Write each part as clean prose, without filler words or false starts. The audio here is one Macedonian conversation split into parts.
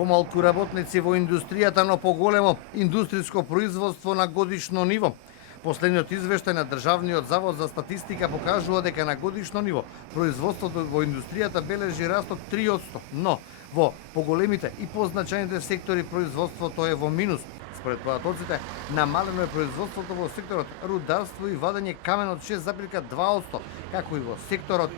Помалку работници во индустријата, но поголемо индустријско производство на годишно ниво. Последниот извештај на Државниот завод за статистика покажува дека на годишно ниво производството во индустријата бележи раст од 3%, но во поголемите и позначајните сектори производството е во минус. Според податоците, намалено е производството во секторот рударство и вадење камен од 6,2%, како и во секторот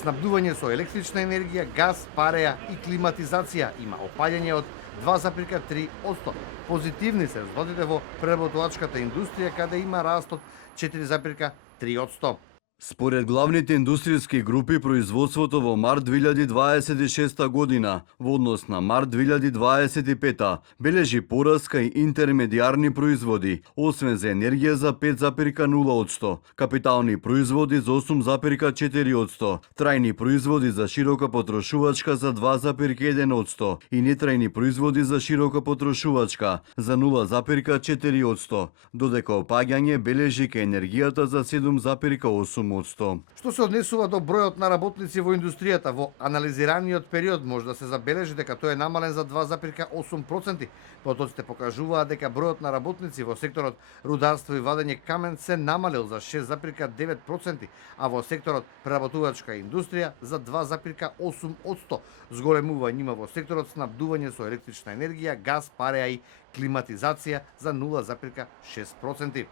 снабдување со електрична енергија, газ, пареја и климатизација има опаѓање од 2,3%. Позитивни се резултатите во преработувачката индустрија, каде има раст од 4,3%. Според главните индустријски групи, производството во март 2026 година во однос на март 2025 бележи пораст кај интермедиарни производи, освен за енергија за 5,0%, капитални производи за 8,4%, трајни производи за широка потрошувачка за 2,1% и нетрајни производи за широка потрошувачка за 0,4%, додека опаѓање бележи кај енергијата за 7,8%. Што се однесува до бројот на работници во индустријата, во анализираниот период може да се забележи дека тој е намален за 2,8%. Податоците покажуваат дека бројот на работници во секторот рударство и вадење камен се намалил за 6,9%, а во секторот преработувачка индустрија за 2,8%. Зголемување има во секторот снабдување со електрична енергија, газ, пареја и климатизација за 0,6%.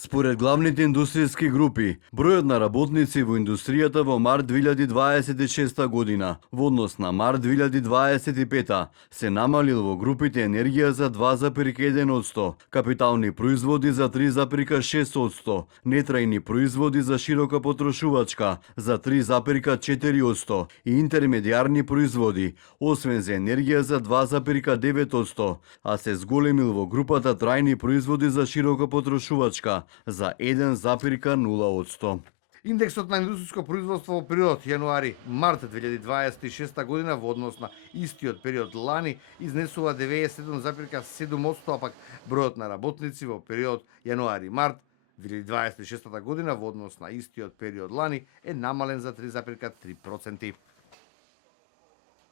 Според главните индустријски групи, бројот на работници во индустријата во март 2026 година во однос на март 2025 се намалил во групите енергија за 2,1%, капитални производи за 3,6%, нетрајни производи за широка потрошувачка за 3,4% и интермедиарни производи, освен за енергија за 2,9%, а се зголемил во групата трајни производи за широка потрошувачка за 1,0%. Индексот на индустријско производство во периодот јануари-март 2026 година во однос на истиот период лани изнесува 97,7%, а пак бројот на работници во период јануари-март 2026 година во однос на истиот период лани е намален за 3,3%.